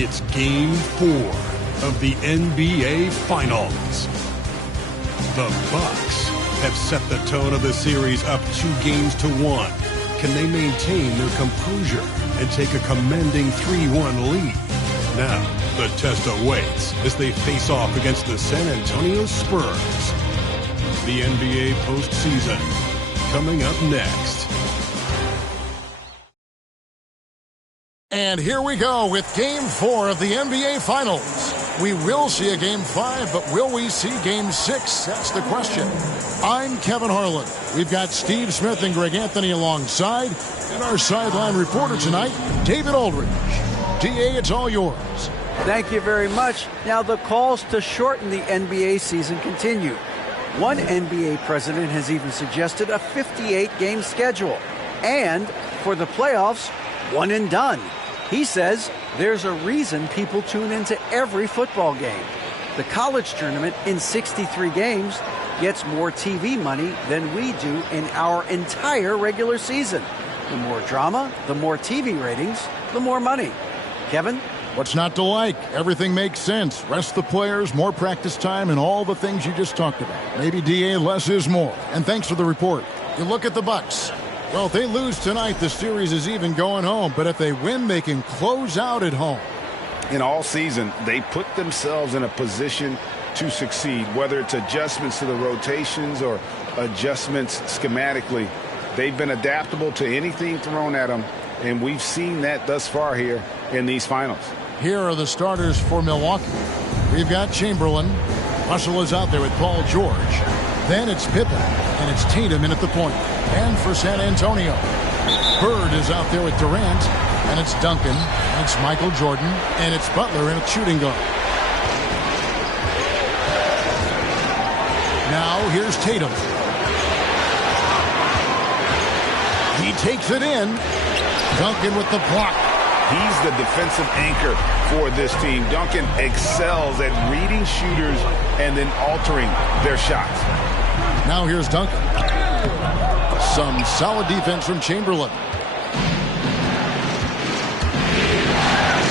It's Game 4 of the NBA Finals. The Bucks have set the tone of the series up 2-1. Can they maintain their composure and take a commanding 3-1 lead? Now, the test awaits as they face off against the San Antonio Spurs. The NBA postseason coming up next. And here we go with Game 4 of the NBA Finals. We will see a Game 5, but will we see Game 6? That's the question. I'm Kevin Harlan. We've got Steve Smith and Greg Anthony alongside, and our sideline reporter tonight, David Aldridge. DA, it's all yours. Thank you very much. Now, the calls to shorten the NBA season continue. One NBA president has even suggested a 58-game schedule. And for the playoffs, one and done. He says there's a reason people tune into every football game. The college tournament in 63 games gets more TV money than we do in our entire regular season. The more drama, the more TV ratings, the more money. Kevin? What's not to like? Everything makes sense. Rest the players, more practice time, and all the things you just talked about. Maybe, DA, less is more. And thanks for the report. You look at the Bucks. Well, if they lose tonight, the series is even going home. But if they win, they can close out at home. In all season, they put themselves in a position to succeed, whether it's adjustments to the rotations or adjustments schematically. They've been adaptable to anything thrown at them, and we've seen that thus far here in these finals. Here are the starters for Milwaukee. We've got Chamberlain. Russell is out there with Paul George. Then it's Pippen, and it's Tatum in at the point. And for San Antonio, Bird is out there with Durant, and it's Duncan, and it's Michael Jordan, and it's Butler in a shooting guard. Now here's Tatum. He takes it in. Duncan with the block. He's the defensive anchor for this team. Duncan excels at reading shooters and then altering their shots. Now here's Duncan. Some solid defense from Chamberlain.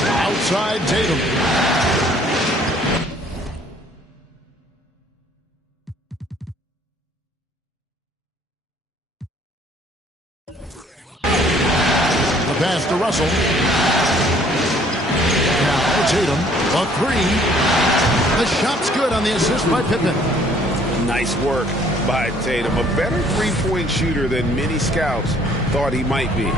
Outside Tatum. The pass to Russell. Now Tatum, a three. The shot's good on the assist by Pippen. Nice work by Tatum. A better three-point shooter than many scouts thought he might be.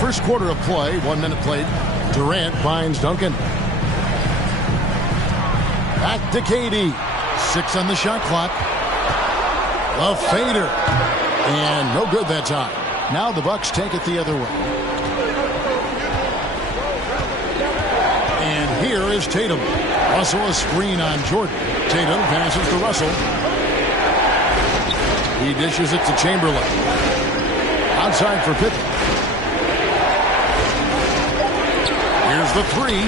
First quarter of play, 1 minute played. Durant finds Duncan. Back to KD. 6 on the shot clock. A fader. And no good that time. Now the Bucks take it the other way. And here is Tatum. Russell a screen on Jordan. Tatum passes to Russell. He dishes it to Chamberlain. Outside for Pippen. Here's the three.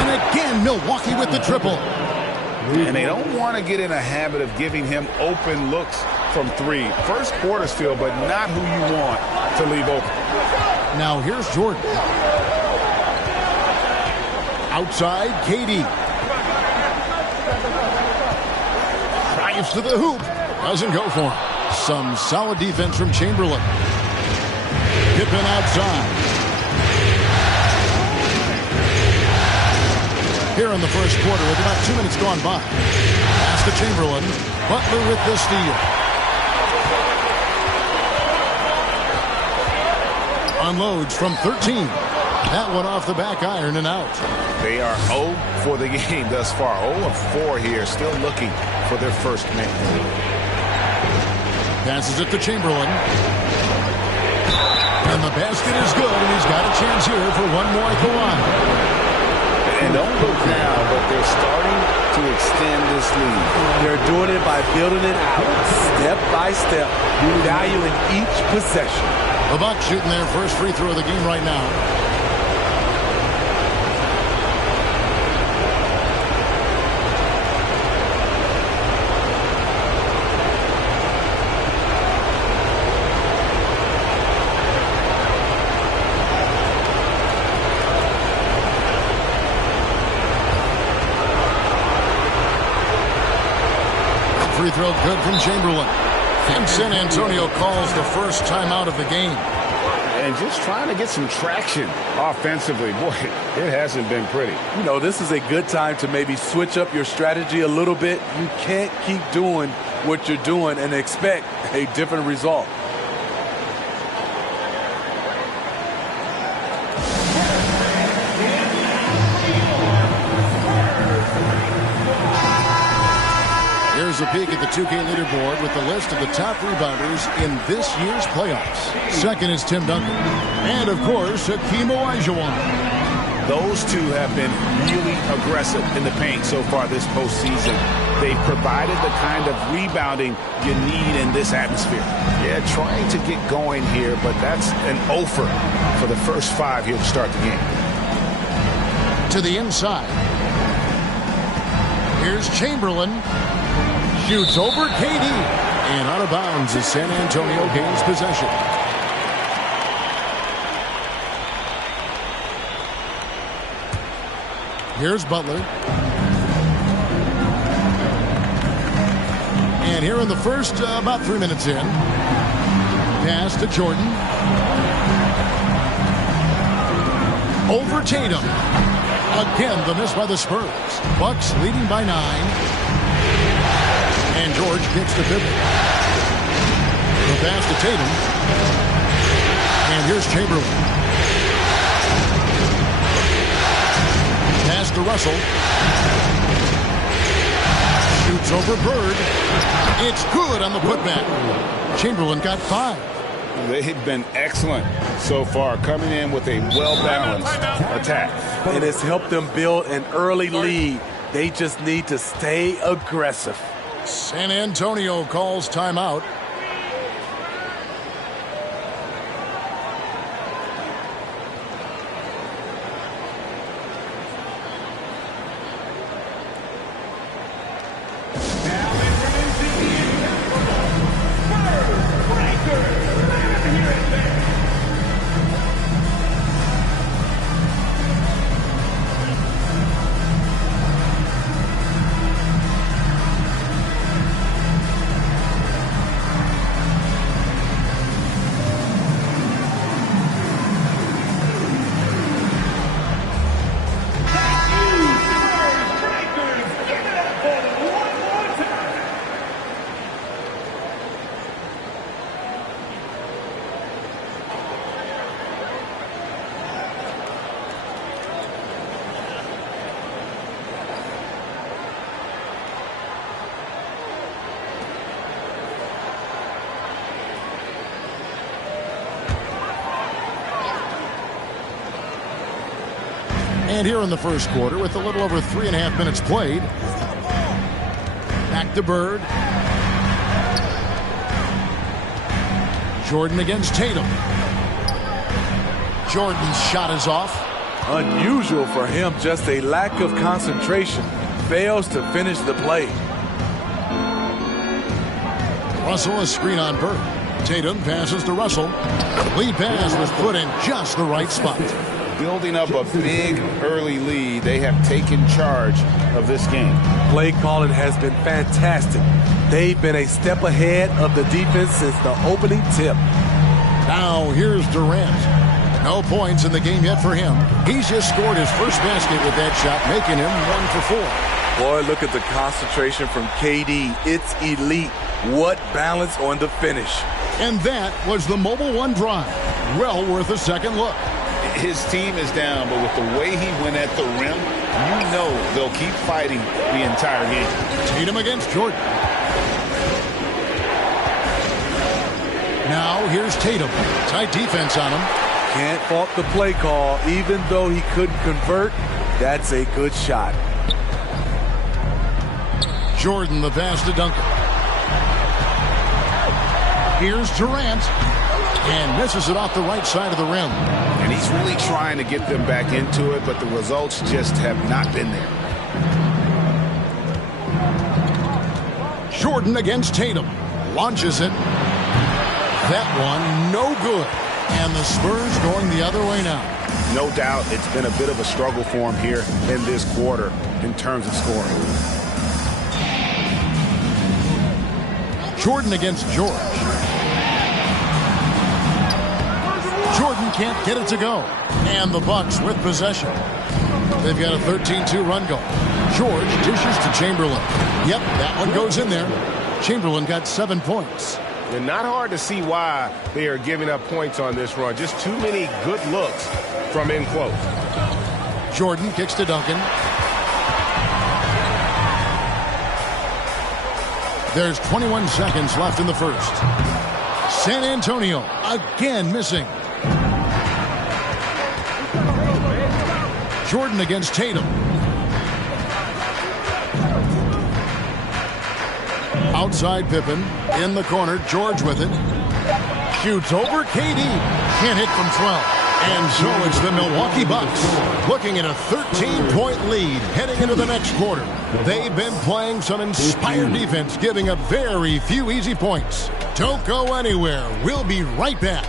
And again, Milwaukee with the triple. And they don't want to get in a habit of giving him open looks from three. First quarter still, but not who you want to leave open. Now here's Jordan. Outside, KD. Drives to the hoop. Doesn't go for him. Some solid defense from Chamberlain. Pippen outside. Here in the first quarter with about 2 minutes gone by. Pass to Chamberlain. Butler with the steal. Unloads from 13. That one off the back iron and out. They are 0 for the game thus far. 0 of 4 here, still looking for their first man. Passes it to Chamberlain. And the basket is good, and he's got a chance here for one more at the line. And don't look now, but they're starting to extend this lead. They're doing it by building it out, step by step, valuing each possession. The Bucks shooting their first free throw of the game right now. free throw good from Chamberlain. And San Antonio calls the first timeout of the game. And just trying to get some traction offensively. Boy, it hasn't been pretty. You know, this is a good time to maybe switch up your strategy a little bit. You can't keep doing what you're doing and expect a different result. Here's a peek at the 2K leaderboard with the list of the top rebounders in this year's playoffs. Second is Tim Duncan. And, of course, Hakeem Olajuwon. Those two have been really aggressive in the paint so far this postseason. They've provided the kind of rebounding you need in this atmosphere. Yeah, trying to get going here, but that's an offer for the first 5 here to start the game. To the inside. Here's Chamberlain. Shoots over KD. And out of bounds as San Antonio gains possession. Here's Butler. And here in the first, about 3 minutes in. Pass to Jordan. Over Tatum. Again, the miss by the Spurs. Bucks leading by 9. And George gets the pivot. The pass to Tatum. And here's Chamberlain. Pass to Russell. Shoots over Bird. It's good on the putback. Chamberlain got 5. They've been excellent so far, coming in with a well-balanced attack. And it's helped them build an early lead. They just need to stay aggressive. San Antonio calls timeout. And here in the first quarter, with a little over 3.5 minutes played. Back to Bird. Jordan against Tatum. Jordan's shot is off. Unusual for him, just a lack of concentration. Fails to finish the play. Russell, a screen on Bird. Tatum passes to Russell. Lead pass was put in just the right spot. Building up a big early lead, they have taken charge of this game. Play calling has been fantastic. They've been a step ahead of the defense since the opening tip. Now here's Durant. No points in the game yet for him. He's just scored his first basket with that shot, making him 1 for 4. Boy, look at the concentration from KD. It's elite. What balance on the finish. And that was the Mobile One drive. Well worth a second look. His team is down, but with the way he went at the rim, you know they'll keep fighting the entire game. Tatum against Jordan. Now here's Tatum. Tight defense on him. Can't fault the play call. Even though he couldn't convert, that's a good shot. Jordan, the pass to Duncan. Here's Durant. And misses it off the right side of the rim. And he's really trying to get them back into it, but the results just have not been there. Jordan against Tatum. Launches it. That one, no good. And the Spurs going the other way now. No doubt it's been a bit of a struggle for him here in this quarter in terms of scoring. Jordan against George. Jordan can't get it to go. And the Bucks with possession. They've got a 13-2 run goal. George dishes to Chamberlain. Yep, that one goes in there. Chamberlain got 7 points. And not hard to see why they are giving up points on this run. Just too many good looks from in close. Jordan kicks to Duncan. There's 21 seconds left in the first. San Antonio again missing. Jordan against Tatum. Outside Pippen. In the corner, George with it. Shoots over KD. Can't hit from 12. And so it's the Milwaukee Bucks looking at a 13-point lead heading into the next quarter. They've been playing some inspired defense, giving up very few easy points. Don't go anywhere. We'll be right back.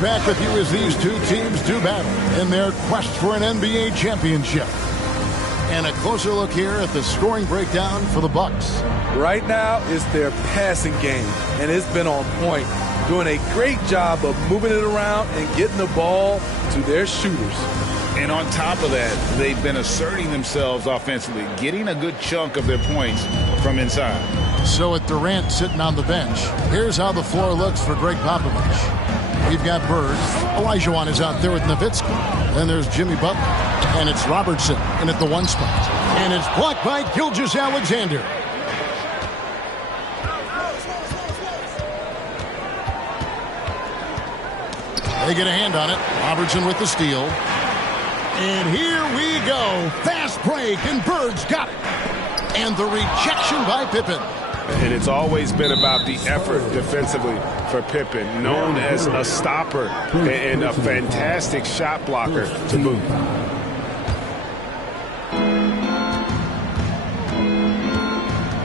Back with you as these two teams do battle in their quest for an NBA championship. And a closer look here at the scoring breakdown for the Bucks. Right now, it's their passing game, and it's been on point, doing a great job of moving it around and getting the ball to their shooters. And on top of that, they've been asserting themselves offensively, getting a good chunk of their points from inside. So with Durant sitting on the bench, here's how the floor looks for Greg Popovich. We've got Bird. Olajuwon is out there with Nowitzki. Then there's Jimmy Butler. And it's Robertson in at the 1 spot. And it's blocked by Gilgeous-Alexander. They get a hand on it. Robertson with the steal. And here we go. Fast break, and Bird's got it. And the rejection by Pippen. And it's always been about the effort defensively for Pippen, known as a stopper and a fantastic shot blocker to boot.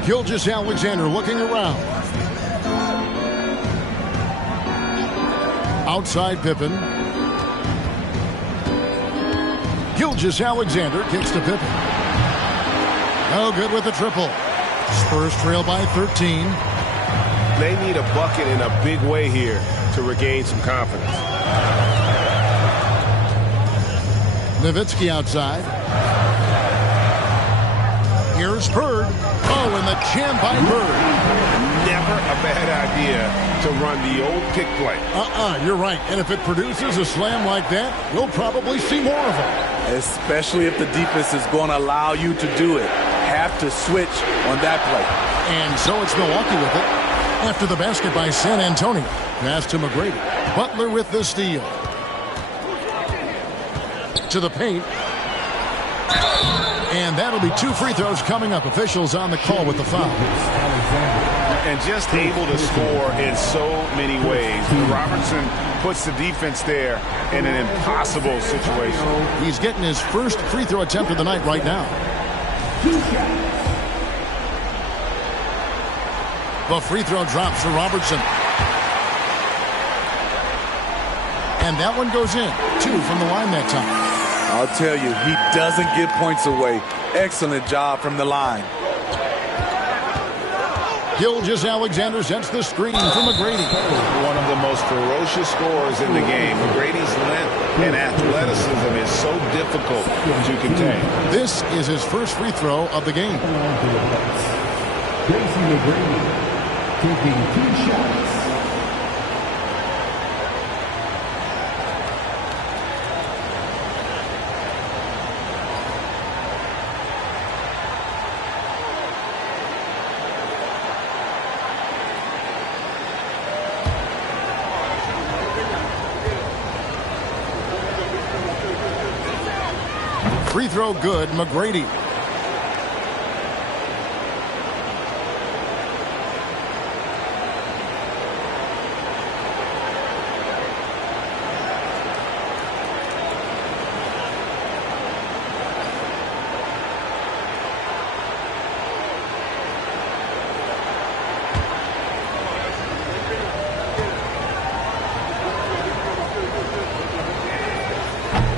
Gilgeous-Alexander looking around. Outside Pippen. Gilgeous-Alexander kicks to Pippen. No good with the triple. Spurs trail by 13. They need a bucket in a big way here to regain some confidence. Nowitzki outside. Here's Bird. Oh, and the jam by Bird. Never a bad idea to run the old pick play. You're right. And if it produces a slam like that, you'll probably see more of them. Especially if the defense is going to allow you to do it. Have to switch on that play. And so it's Milwaukee with it. After the basket by San Antonio. Pass to McGrady. Butler with the steal. To the paint. And that'll be 2 free throws coming up. Officials on the call with the foul. And just able to score in so many ways. Robertson puts the defense there in an impossible situation. He's getting his first free throw attempt of the night right now. The free throw drops for Robertson. And that one goes in. 2 from the line that time. I'll tell you, he doesn't give points away. Excellent job from the line. Gilgeous-Alexander sets the screen for McGrady. One of the most ferocious scorers in the game. McGrady's length and athleticism is so difficult to contain. This is his first free throw of the game. Tracy McGrady taking 2 shots. Free throw good, McGrady.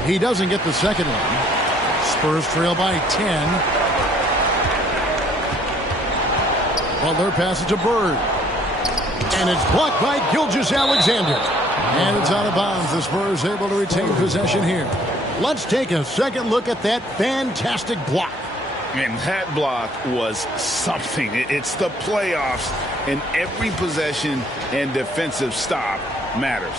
He doesn't get the second one. Spurs trail by 10. Butler passes to Bird. And it's blocked by Gilgeous-Alexander. And it's out of bounds. The Spurs able to retain possession here. Let's take a second look at that fantastic block. And that block was something. It's the playoffs, and every possession and defensive stop matters.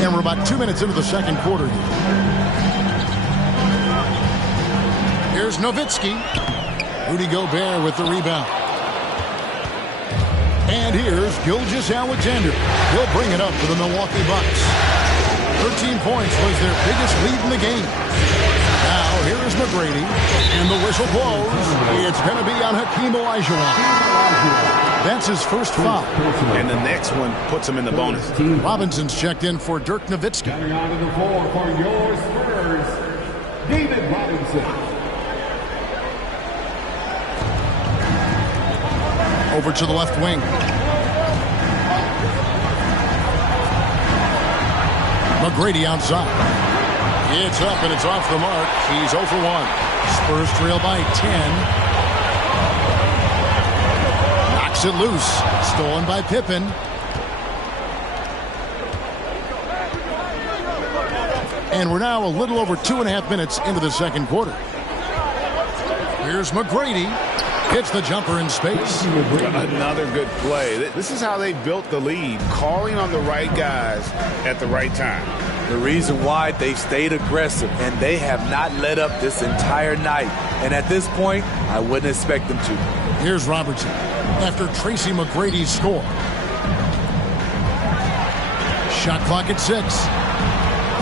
And we're about 2 minutes into the second quarter here. Here's Nowitzki. Rudy Gobert with the rebound. And here's Gilgeous-Alexander. He'll bring it up for the Milwaukee Bucks. 13 points was their biggest lead in the game. Now here is McGrady. And the whistle blows. It's going to be on Hakeem Olajuwon. That's his first foul. And the next one puts him in the bonus. Robinson's checked in for Dirk Nowitzki. Coming onto the floor for your Spurs, David Robinson. Over to the left wing. McGrady outside. It's up and it's off the mark. He's 0 for 1. Spurs trail by 10. Knocks it loose. Stolen by Pippen. And we're now a little over 2.5 minutes into the second quarter. Here's McGrady. Hits the jumper in space. Another good play. This is how they built the lead, calling on the right guys at the right time. The reason why they stayed aggressive, and they have not let up this entire night. And at this point, I wouldn't expect them to. Here's Robertson after Tracy McGrady's score. Shot clock at 6.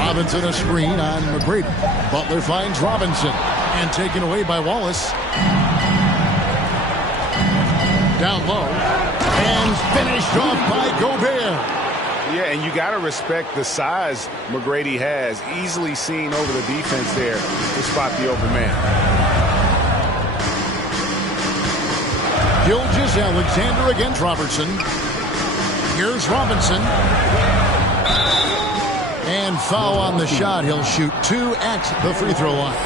Robinson a screen on McGrady. Butler finds Robinson and taken away by Wallace. Down low and finished off by Gobert. Yeah, and you got to respect the size McGrady has. Easily seen over the defense there to spot the open man. Gilgeous-Alexander against Robertson. Here's Robinson. And foul on the shot. He'll shoot 2 at the free throw line.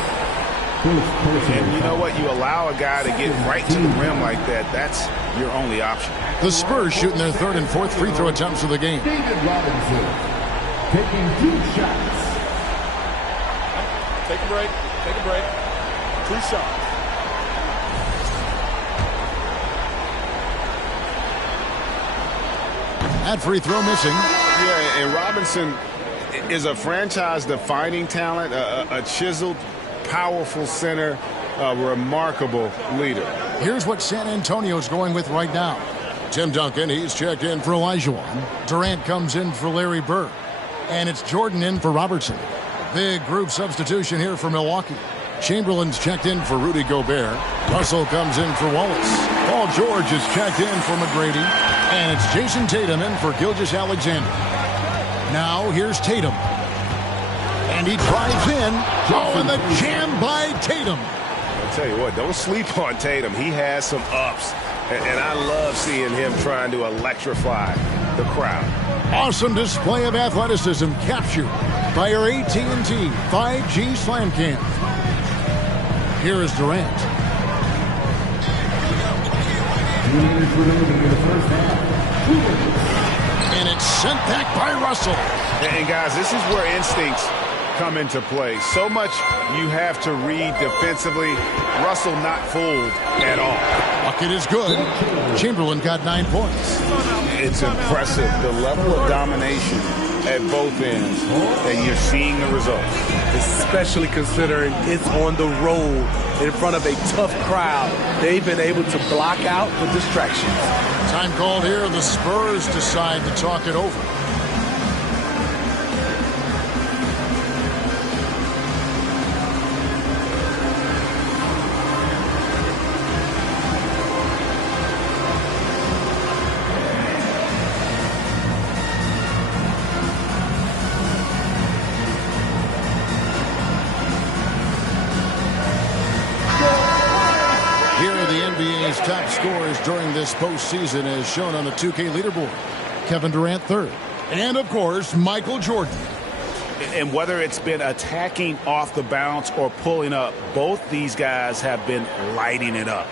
And you know what? You allow a guy to get right to the rim like that. That's your only option. The Spurs shooting their 3rd and 4th free throw attempts of the game. David Robinson taking 2 shots. Take a break. Take a break. 2 shots. That free throw missing. Yeah, and Robinson is a franchise-defining talent, a chiseled, powerful center, a remarkable leader. Here's what San Antonio's going with right now. Tim Duncan, he's checked in for Olajuwon. Durant comes in for Larry Bird. And it's Jordan in for Robertson. Big group substitution here for Milwaukee. Chamberlain's checked in for Rudy Gobert. Russell comes in for Wallace. Paul George is checked in for McGrady. And it's Jason Tatum in for Gilgeous-Alexander. Now here's Tatum. And he drives in. Oh, and the jam by Tatum. I'll tell you what, don't sleep on Tatum. He has some ups. And I love seeing him trying to electrify the crowd. Awesome display of athleticism captured by our AT&T 5G Slam Cam. Here is Durant. 2 minutes remaining in the first half. 2 minutes. And it's sent back by Russell. And guys, this is where instincts come into play. So much you have to read defensively. Russell not fooled at all. Bucket is good. Chamberlain got 9 points. It's impressive, the level of domination at both ends, and you're seeing the results. Especially considering it's on the road in front of a tough crowd. They've been able to block out the distractions. Time called here. The Spurs decide to talk it over. Top scores during this postseason as shown on the 2K leaderboard. Kevin Durant third. And, of course, Michael Jordan. And whether it's been attacking off the bounce or pulling up, both these guys have been lighting it up.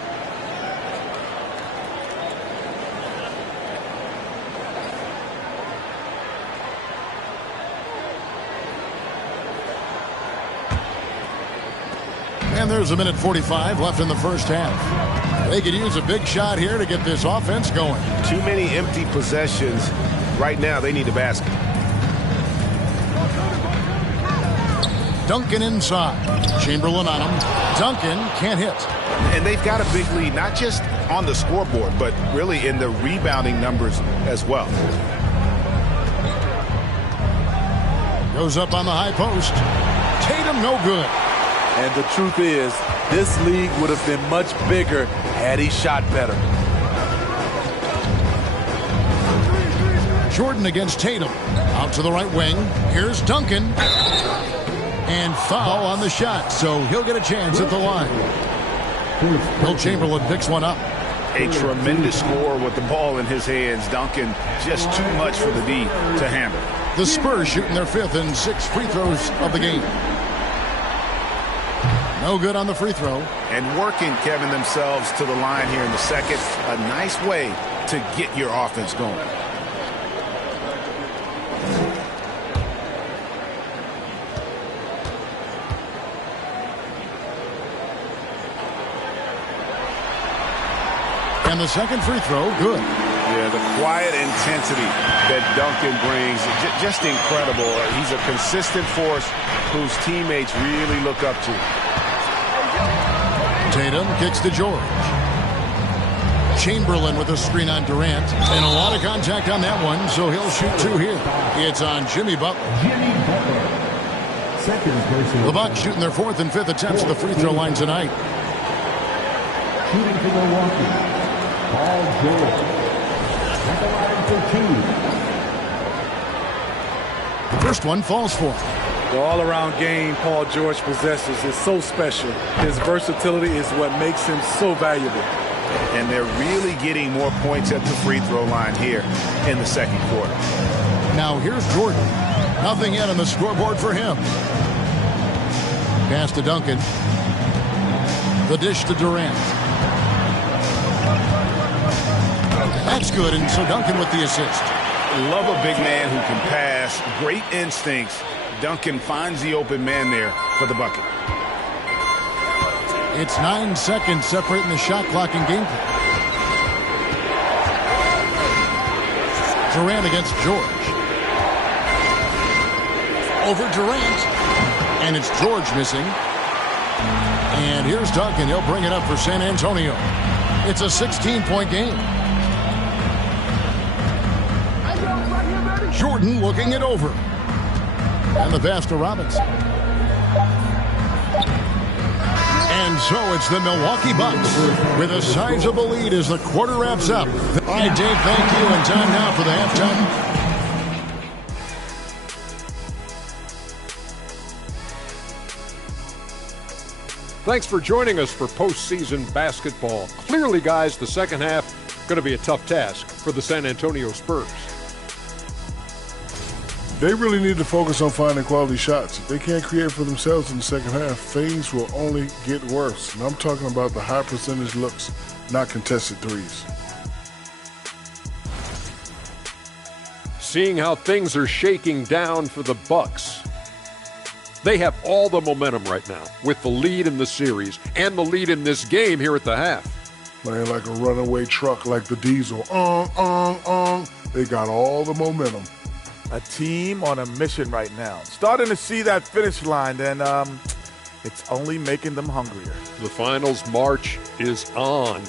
And there's a minute 45 left in the first half. They could use a big shot here to get this offense going. Too many empty possessions. Right now, they need a basket. Duncan inside. Chamberlain on him. Duncan can't hit. And they've got a big lead, not just on the scoreboard, but really in the rebounding numbers as well. Goes up on the high post. Tatum no good. And the truth is, this league would have been much bigger had he shot better. Jordan against Tatum. Out to the right wing. Here's Duncan. And foul on the shot, so he'll get a chance at the line. Will Chamberlain picks one up. A tremendous score with the ball in his hands. Duncan just too much for the D to handle. The Spurs shooting their fifth and sixth free throws of the game. No good on the free throw. And working, Kevin, themselves to the line here in the second. A nice way to get your offense going. And the second free throw, good. Yeah, the quiet intensity that Duncan brings, just incredible. He's a consistent force whose teammates really look up to. Tatum kicks to George. Chamberlain with a screen on Durant. And a lot of contact on that one, so he'll shoot two here. It's on Jimmy Butler. The Bucks shooting their fourth and fifth attempts at the free throw line tonight. Shooting for Milwaukee, Paul George. At the line for two. The first one falls for him. The all-around game Paul George possesses is so special. His versatility is what makes him so valuable. And they're really getting more points at the free throw line here in the second quarter. Now here's Jordan. Nothing yet on the scoreboard for him. Pass to Duncan. The dish to Durant. That's good, and so Duncan with the assist. Love a big man who can pass. Great instincts. Duncan finds the open man there for the bucket. It's 9 seconds separating the shot clock and gameplay. Durant against George. Over Durant. And it's George missing. And here's Duncan. He'll bring it up for San Antonio. It's a 16-point game. Jordan looking it over. And the pass to Robinson. And so it's the Milwaukee Bucks with a sizable lead as the quarter wraps up. All right, Dave, thank you. And time now for the halftime. Thanks for joining us for postseason basketball. Clearly, guys, the second half going to be a tough task for the San Antonio Spurs. They really need to focus on finding quality shots. If they can't create for themselves in the second half, things will only get worse. And I'm talking about the high percentage looks, not contested threes. Seeing how things are shaking down for the Bucks. They have all the momentum right now with the lead in the series and the lead in this game here at the half. Playing like a runaway truck like the Diesel. They got all the momentum. A team on a mission right now. Starting to see that finish line, and it's only making them hungrier. The finals march is on. And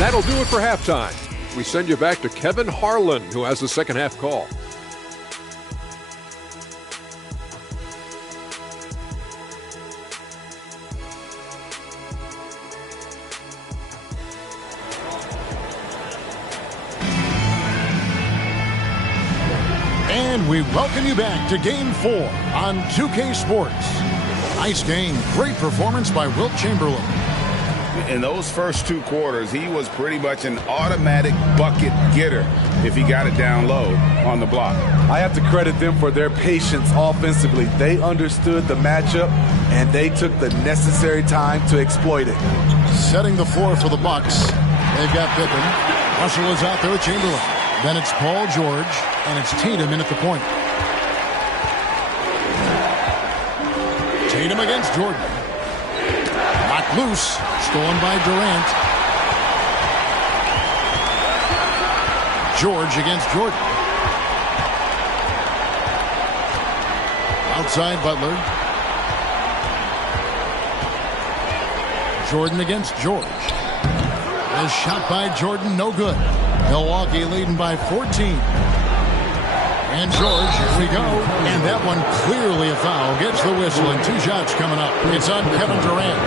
that'll do it for halftime. We send you back to Kevin Harlan, who has the second half call. And we welcome you back to Game 4 on 2K Sports. Nice game. Great performance by Wilt Chamberlain. In those first 2 quarters, he was pretty much an automatic bucket getter if he got it down low on the block. I have to credit them for their patience offensively. They understood the matchup, and they took the necessary time to exploit it. Setting the floor for the Bucks. They've got Pippen. Russell is out there with Chamberlain. Then it's Paul George, and it's Tatum in at the point. Tatum against Jordan. Knocked loose. Stolen by Durant. George against Jordan. Outside Butler. Jordan against George. A shot by Jordan, no good. Milwaukee leading by 14. And George, here we go. And that one clearly a foul. Gets the whistle and 2 shots coming up. It's on Kevin Durant.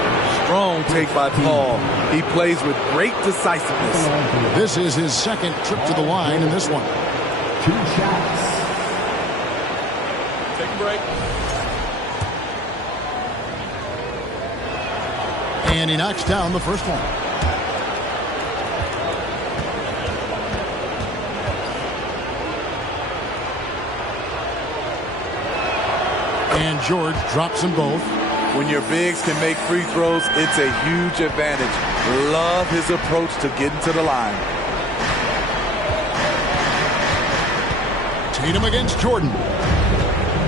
Strong take by Paul. He plays with great decisiveness. This is his 2nd trip to the line in this one. 2 shots. Take a break. And he knocks down the first one. And George drops them both. When your bigs can make free throws, it's a huge advantage. Love his approach to getting to the line. Tatum against Jordan.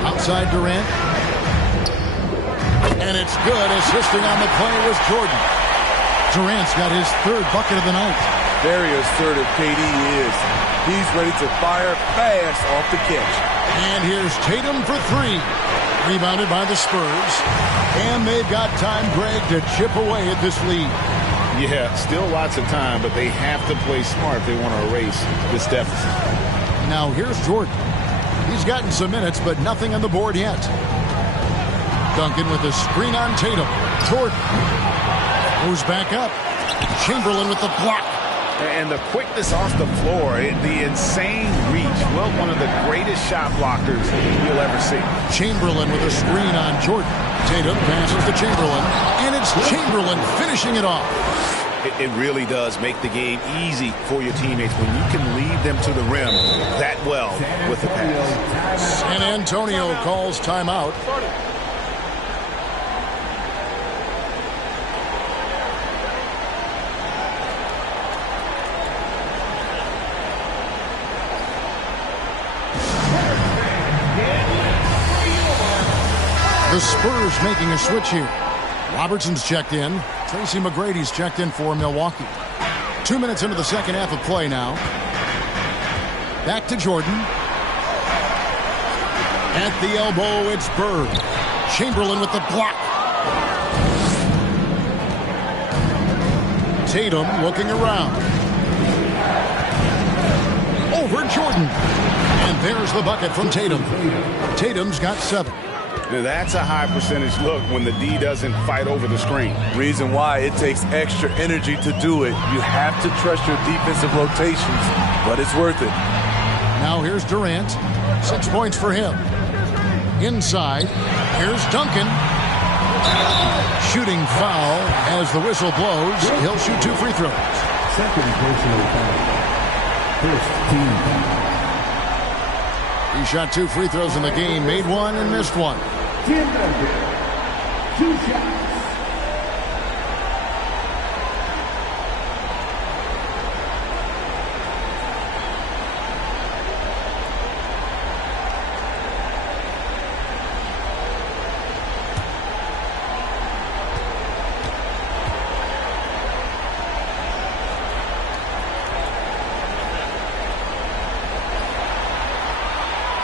Outside Durant. And it's good. Assisting on the play was Jordan. Durant's got his 3rd bucket of the night. Very assertive KD is. He's ready to fire fast off the catch. And here's Tatum for 3. Rebounded by the Spurs. And they've got time, Greg, to chip away at this lead. Yeah, still lots of time, but they have to play smart if they want to erase this deficit. Now here's Jordan. He's gotten some minutes, but nothing on the board yet. Duncan with a screen on Tatum. Jordan moves back up. Chamberlain with the block. And the quickness off the floor, the insane reach. Well, one of the greatest shot blockers you'll ever see. Chamberlain with a screen on Jordan. Tatum passes to Chamberlain. And it's Chamberlain finishing it off. It really does make the game easy for your teammates when you can lead them to the rim that well with the pass. San Antonio calls timeout. The Spurs making a switch here. Robertson's checked in. Tracy McGrady's checked in for Milwaukee. 2 minutes into the second half of play now. Back to Jordan. At the elbow, it's Bird. Chamberlain with the block. Tatum looking around. Over Jordan. And there's the bucket from Tatum. Tatum's got 7. Now that's a high percentage look when the D doesn't fight over the screen. Reason why it takes extra energy to do it. You have to trust your defensive rotations, but it's worth it. Now here's Durant. 6 points for him. Inside, here's Duncan. Shooting foul as the whistle blows. He'll shoot 2 free throws. Second personal foul. First team foul. He shot 2 free throws in the game, made 1 and missed 1. 2 shots.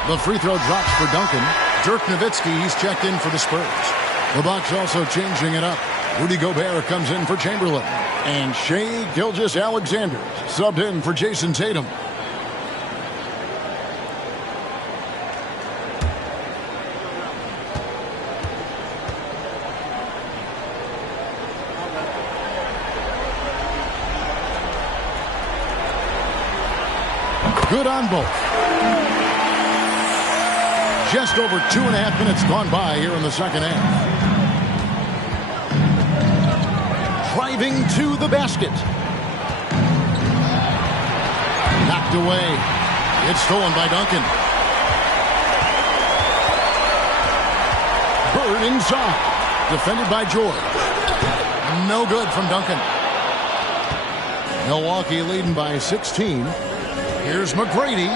The free throw drops for Duncan. Dirk Nowitzki, he's checked in for the Spurs. The Bucks also changing it up. Rudy Gobert comes in for Chamberlain. And Shai Gilgeous-Alexander subbed in for Jason Tatum. Good on both. Just over 2.5 minutes gone by here in the second half. Right driving to the basket. Knocked away. It's stolen by Duncan. Bird inside. Defended by George. No good from Duncan. Milwaukee leading by 16. Here's McGrady.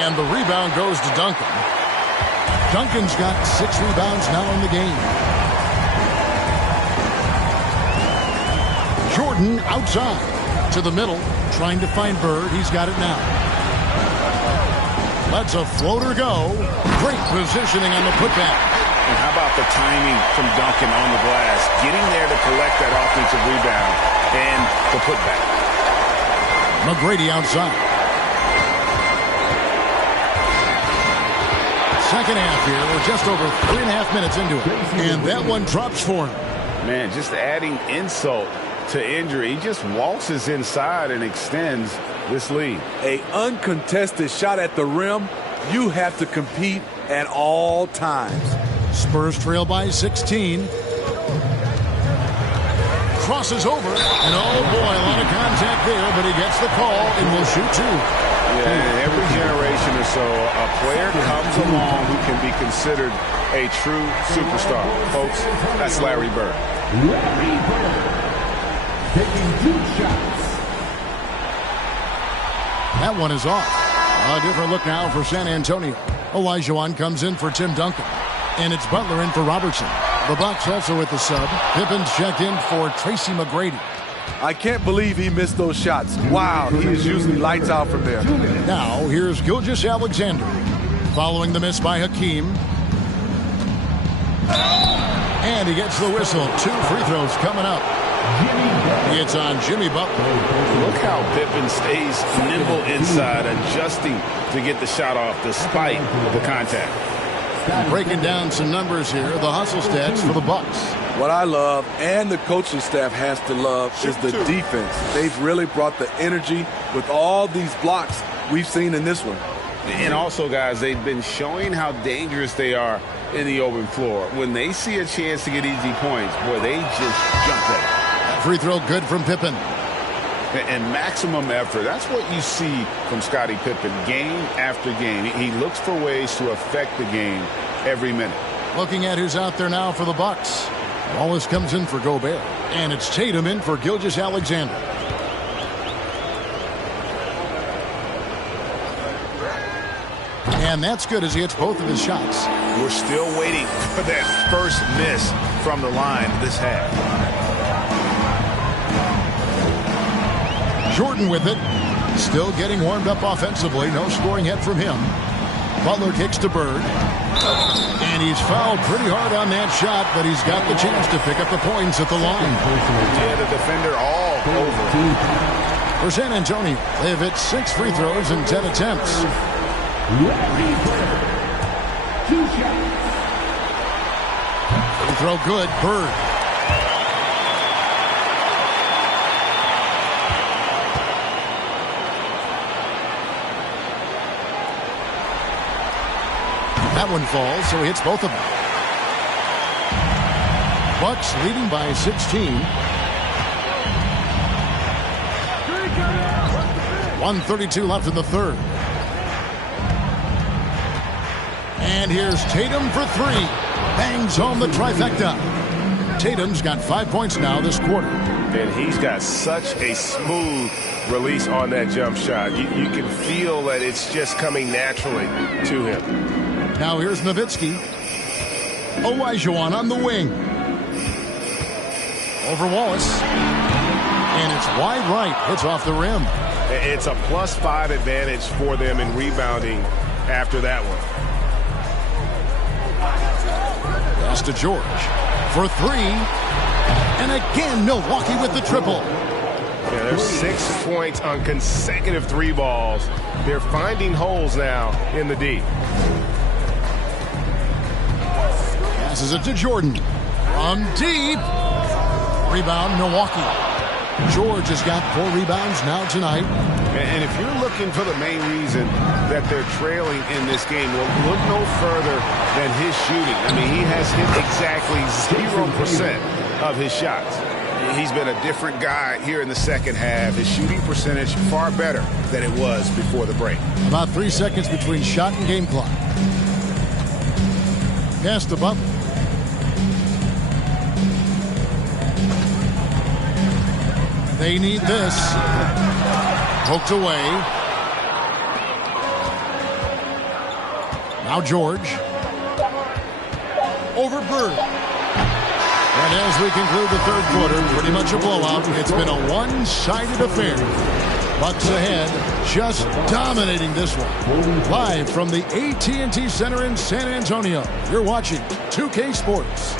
And the rebound goes to Duncan. Duncan's got 6 rebounds now in the game. Jordan outside to the middle, trying to find Bird. He's got it now. Lets a floater go. Great positioning on the putback. And how about the timing from Duncan on the glass, getting there to collect that offensive rebound and the putback. McGrady outside. Second half here. We're just over 3.5 minutes into it. And that one drops for him. Man, just adding insult to injury. He just waltzes inside and extends this lead. An uncontested shot at the rim. You have to compete at all times. Spurs trail by 16. Crosses over. And oh boy, a lot of contact there, but he gets the call and will shoot 2. Yeah, every generation or so, a player comes along who can be considered a true superstar. Folks, that's Larry Bird. Larry Bird taking 2 shots. That one is off. A different look now for San Antonio. Olajuwon comes in for Tim Duncan. And it's Butler in for Robertson. The Bucks also with the sub. Pippen's checked in for Tracy McGrady. I can't believe he missed those shots. Wow, he is usually lights out from there. Now, here's Gilgeous-Alexander. Following the miss by Hakeem. And he gets the whistle. 2 free throws coming up. It's on Jimmy Butler. Look how Pippen stays nimble inside, adjusting to get the shot off despite the contact. Breaking down some numbers here. The hustle stats for the Bucks. What I love, and the coaching staff has to love, is the defense. They've really brought the energy with all these blocks we've seen in this one. And also, guys, they've been showing how dangerous they are in the open floor. When they see a chance to get easy points, boy, they just jump at it. Free throw good from Pippen. And maximum effort. That's what you see from Scottie Pippen game after game. He looks for ways to affect the game every minute. Looking at who's out there now for the Bucks. Wallace comes in for Gobert. And it's Tatum in for Gilgeous-Alexander. And that's good as he hits both of his shots. We're still waiting for that first miss from the line this half. Jordan with it. Still getting warmed up offensively. No scoring yet from him. Butler kicks to Bird. And he's fouled pretty hard on that shot, but he's got the chance to pick up the points at the line. Yeah, the defender all over. For San Antonio, they have hit 6 free throws in 10 attempts. Free throw good. Bird. That one falls, so he hits both of them. Bucks leading by 16. 1:32 left in the third. And here's Tatum for 3. Bangs home the trifecta. Tatum's got 5 points now this quarter. And he's got such a smooth release on that jump shot. You can feel that it's just coming naturally to him. Now here's Nowitzki. Olajuwon on the wing. Over Wallace. And it's wide right. Hits off the rim. It's a +5 advantage for them in rebounding after that one. Pass to George for 3. And again, Milwaukee with the triple. Yeah, there's 6 points on consecutive 3 balls. They're finding holes now in the D. Passes it to Jordan. From deep. Rebound, Milwaukee. George has got 4 rebounds now tonight. And if you're looking for the main reason that they're trailing in this game, well, look no further than his shooting. I mean, he has hit exactly 0% of his shots. He's been a different guy here in the second half. His shooting percentage far better than it was before the break. About 3 seconds between shot and game clock. Pass to Butler. They need this. Poked away. Now George. Over Bird. And as we conclude the third quarter, pretty much a blowout. It's been a one-sided affair. Bucks ahead, just dominating this one. Live from the AT&T Center in San Antonio, you're watching 2K Sports.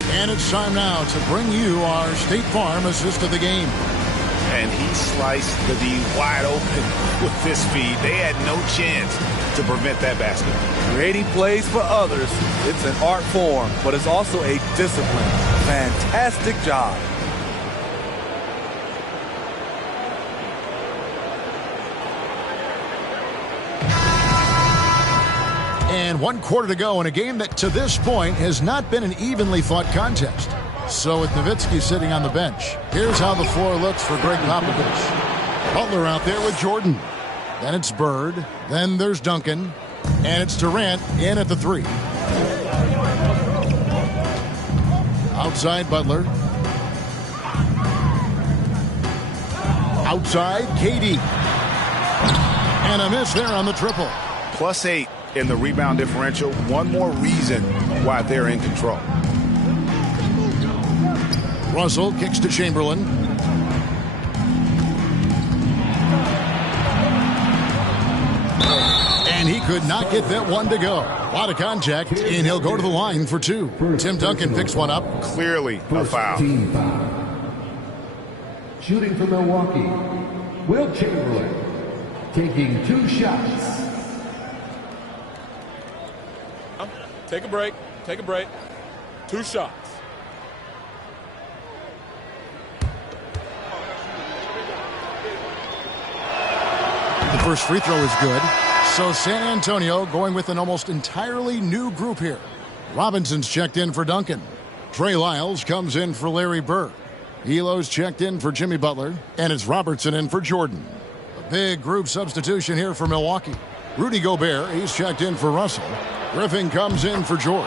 And it's time now to bring you our State Farm assist of the game. And he sliced the D wide open with this feed. They had no chance to prevent that basket. Creating plays for others, it's an art form, but it's also a discipline. Fantastic job. And 1 quarter to go in a game that to this point has not been an evenly fought contest. So with Nowitzki sitting on the bench, here's how the floor looks for Greg Popovich. Butler out there with Jordan. Then it's Bird. Then there's Duncan. And it's Durant in at the 3. Outside Butler. Outside KD. And a miss there on the triple. +8 in the rebound differential. One more reason why they're in control. Russell kicks to Chamberlain. And he could not get that one to go. A lot of contact, and he'll go to the line for 2. Tim Duncan picks one up. Clearly a foul. Shooting for Milwaukee, Will Chamberlain, taking 2 shots. Take a break. Take a break. 2 shots. The first free throw is good. So San Antonio going with an almost entirely new group here. Robinson's checked in for Duncan. Trey Lyles comes in for Larry Bird. Elo's checked in for Jimmy Butler. And it's Robertson in for Jordan. A big group substitution here for Milwaukee. Rudy Gobert, he's checked in for Russell. Griffin comes in for George.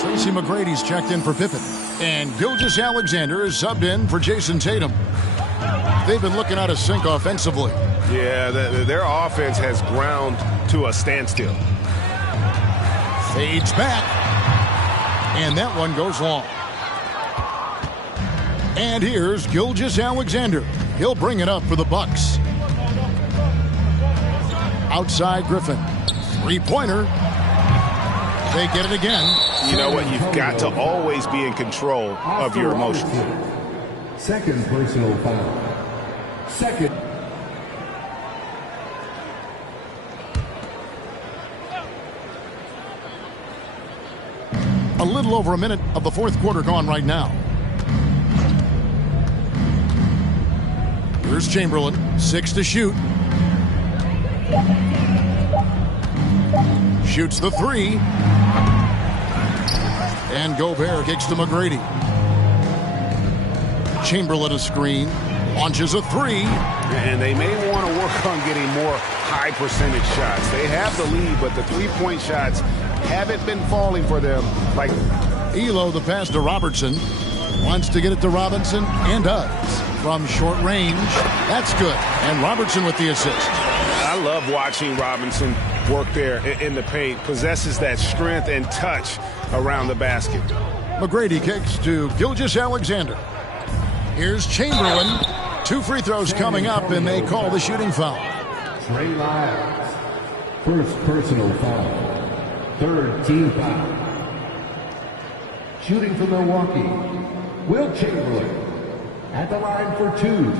Tracy McGrady's checked in for Pippen. And Gilgeous-Alexander is subbed in for Jason Tatum. They've been looking out of sync offensively. Yeah, their offense has ground to a standstill. Fades back. And that one goes long. And here's Gilgeous-Alexander. He'll bring it up for the Bucks. Outside Griffin. Three-pointer. They get it again. You know what? You've got to always be in control of your emotions. Second personal foul. Second. A little over a minute of the fourth quarter gone right now. Here's Chamberlain. 6 to shoot. Shoots the 3. And Gobert kicks to McGrady. Chamberlain a screen. Launches a 3. And they may want to work on getting more high percentage shots. They have the lead, but the three-point shots haven't been falling for them. Like Elo, the pass to Robertson. Wants to get it to Robinson and does. From short range. That's good. And Robertson with the assist. I love watching Robinson work there in the paint. Possesses that strength and touch around the basket. McGrady kicks to Gilgeous-Alexander. Here's Chamberlain. 2 free throws coming up, and they call the shooting foul. Trey Lyles. First personal foul. Third team foul. Shooting for Milwaukee, Will Chamberlain. At the line for 2.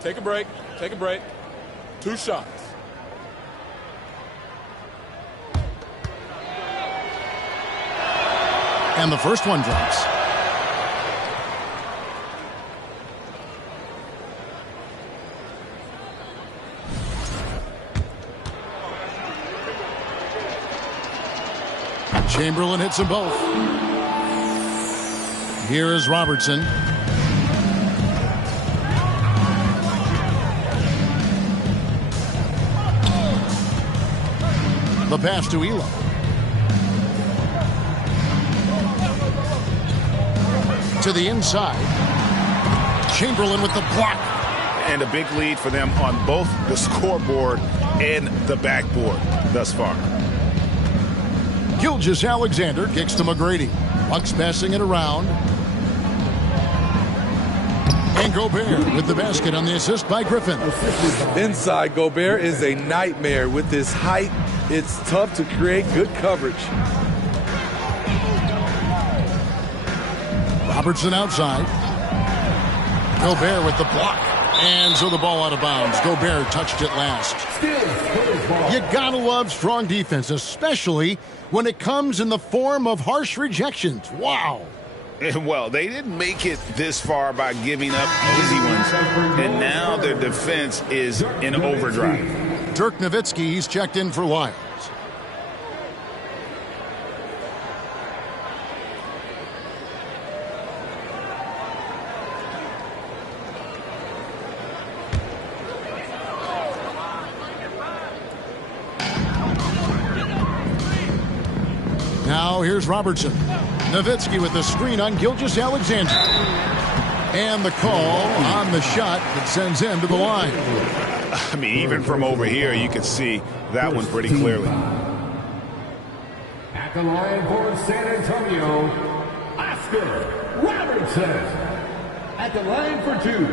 Take a break. Take a break. 2 shots. And the first one drops. Chamberlain hits them both. Here is Robertson. The pass to Elo. To the inside. Chamberlain with the block. And a big lead for them on both the scoreboard and the backboard thus far. Gilgeous-Alexander kicks to McGrady. Bucks passing it around. And Gobert with the basket on the assist by Griffin. Inside Gobert is a nightmare. With his height, it's tough to create good coverage. Robertson outside. Gobert with the block. And so the ball out of bounds. Gobert touched it last. You gotta love strong defense, especially when it comes in the form of harsh rejections. Wow. Well, they didn't make it this far by giving up easy ones. And now their defense is in overdrive. Dirk Nowitzki, he's checked in for Lyles. Now here's Robertson. Nowitzki with the screen on Gilgeous-Alexander. And the call on the shot that sends him to the line. I mean, even from over here, you can see that one pretty clearly. At the line for San Antonio, Oscar Robertson. At the line for two.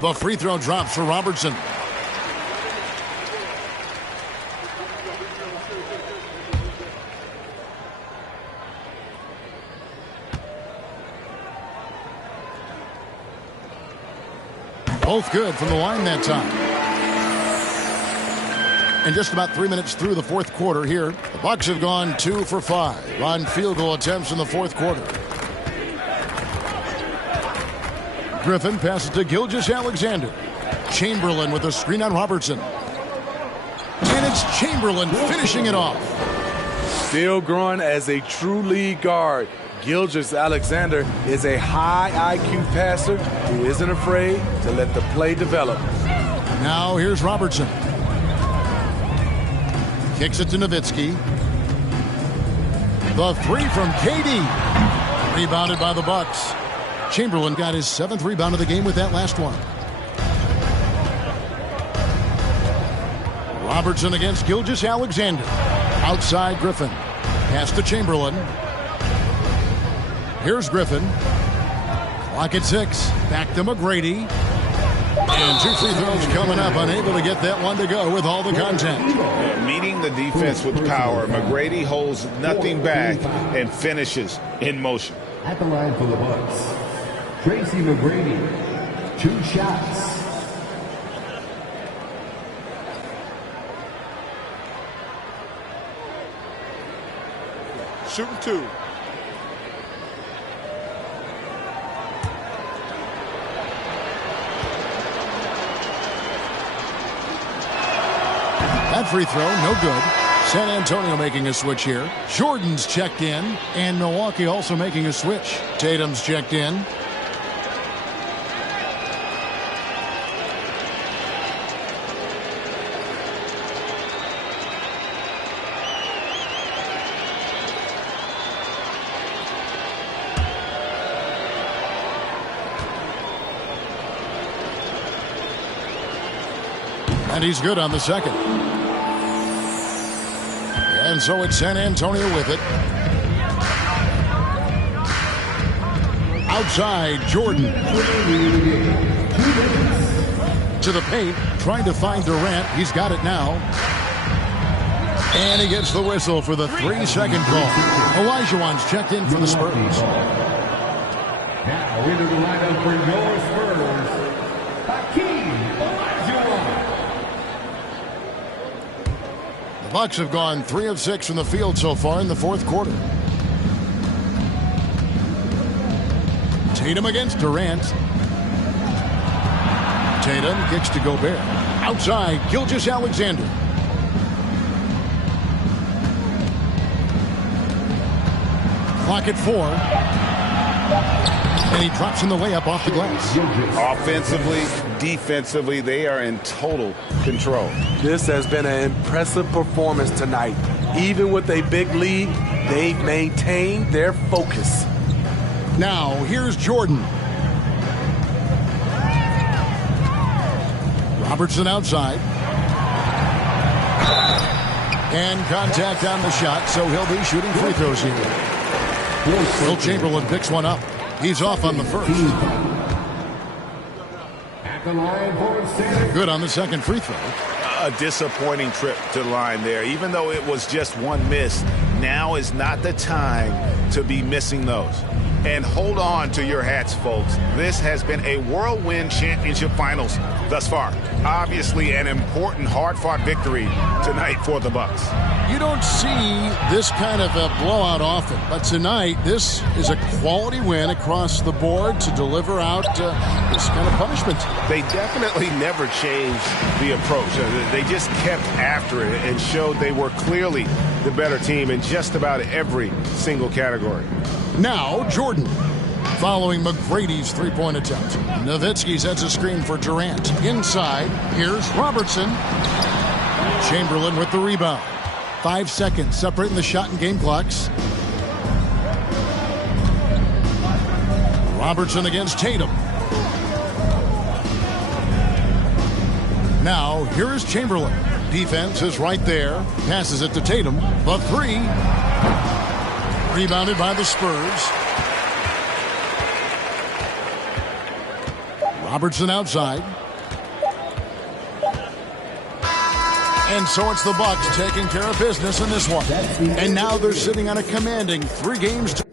The free throw drops for Robertson. Both good from the line that time. And just about 3 minutes through the fourth quarter here, the Bucks have gone 2 for 5 on field goal attempts in the fourth quarter. Griffin passes to Gilgeous-Alexander. Chamberlain with a screen on Robertson. And it's Chamberlain finishing it off. Still growing as a true lead guard. Gilgeous-Alexander is a high IQ passer who isn't afraid to let the play develop. Now here's Robertson. Kicks it to Nowitzki. The three from KD. Rebounded by the Bucks. Chamberlain got his 7th rebound of the game with that last one. Robertson against Gilgeous-Alexander. Outside Griffin. Pass to Chamberlain. Here's Griffin. Clock at 6. Back to McGrady. And 2 free throws coming up. Unable to get that one to go with all the contact. Meeting the defense with power. McGrady holds nothing back and finishes in motion. At the line for the Bucks, Tracy McGrady, 2 shots. Shooting 2. That free throw, no good. San Antonio making a switch here. Jordan's checked in, and Milwaukee also making a switch. Tatum's checked in. And he's good on the second. And so it's San Antonio with it. Outside, Jordan. To the paint, trying to find Durant. He's got it now. And he gets the whistle for the 3-second call. Olajuwon's checked in for the Spurs. Now into the lineup for your Spurs, Hakeem Olajuwon. Bucks have gone 3 of 6 from the field so far in the fourth quarter. Tatum against Durant. Tatum kicks to Gobert. Outside, Gilgeous-Alexander. Clock at 4. And he drops in the layup off the glass. Offensively, defensively, they are in total control. This has been an impressive performance tonight. Even with a big lead, they've maintained their focus. Now, here's Jordan. Robertson outside. And contact on the shot, so he'll be shooting free throws here. Will Chamberlain picks one up. He's off on the first. Good on the second free throw. A disappointing trip to the line there. Even though it was just one miss, now is not the time to be missing those. And hold on to your hats, folks. This has been a whirlwind championship finals thus far. Obviously an important, hard-fought victory tonight for the Bucks. You don't see this kind of a blowout often, but tonight this is a quality win across the board to deliver out this kind of punishment. They definitely never changed the approach. They just kept after it and showed they were clearly the better team in just about every single category. Now, Jordan, following McGrady's three-point attempt. Nowitzki sets a screen for Durant. Inside, here's Robertson. Chamberlain with the rebound. 5 seconds separating the shot and game clocks. Robertson against Tatum. Now, here is Chamberlain. Defense is right there. Passes it to Tatum. The three. Rebounded by the Spurs. Robertson outside. And so it's the Bucks taking care of business in this one. And now they're sitting on a commanding 3 games to